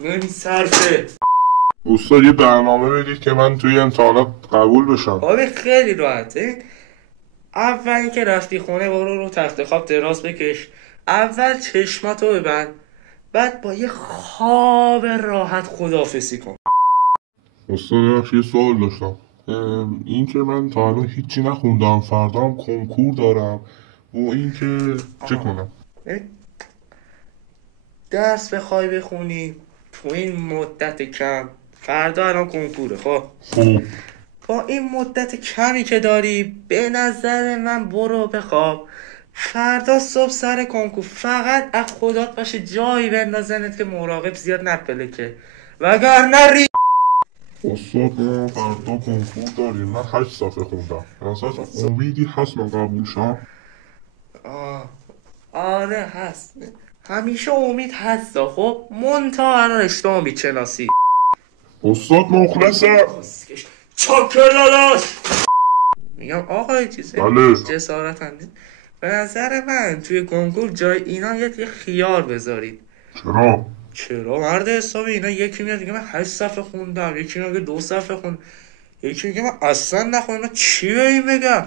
نمیصرفه. استاد یه برنامه بدید که من توی امتحانات قبول بشم. آبی خیلی راحته. اولی که رفتی خونه برو رو تخت خواب دراز بکش. اول چشماتو ببند، بعد با یه خواب راحت خداحافظی کن. استاد یه سوال داشتم. این که من تا الان هیچی نخوندم، فردا هم کنکور دارم و این که چه کنم؟ درس بخوای بخونی تو این مدت کم، فردا الان کنکوره. خب با این مدت کمی که داری به نظر من برو بخواب، فردا صبح سر کنکور فقط از خدات باشه جایی بندازنت که مراقب زیاد نپلکه، وگرنه استاد ما فردا کنکور داریم، من 8 صفحه خوندم، اصلا امیدی هست من قبول شم؟ آره هست، همیشه امید هست. خب منتها الان اشتباه امید شناسی. استاد مخلصه. چاکر داداش. میگم آقای چیزه بله. جسارت هم نیست. به نظر من توی کنکور جای اینا یه خیار بذارید. چرا مرد حسابی؟ اینا یکی میاد دیگه من 8 صفحه خوندم، یکی میاد 2 صفحه خوندم، یکی میگه من اصلا نخوندم. من چی به این بگم؟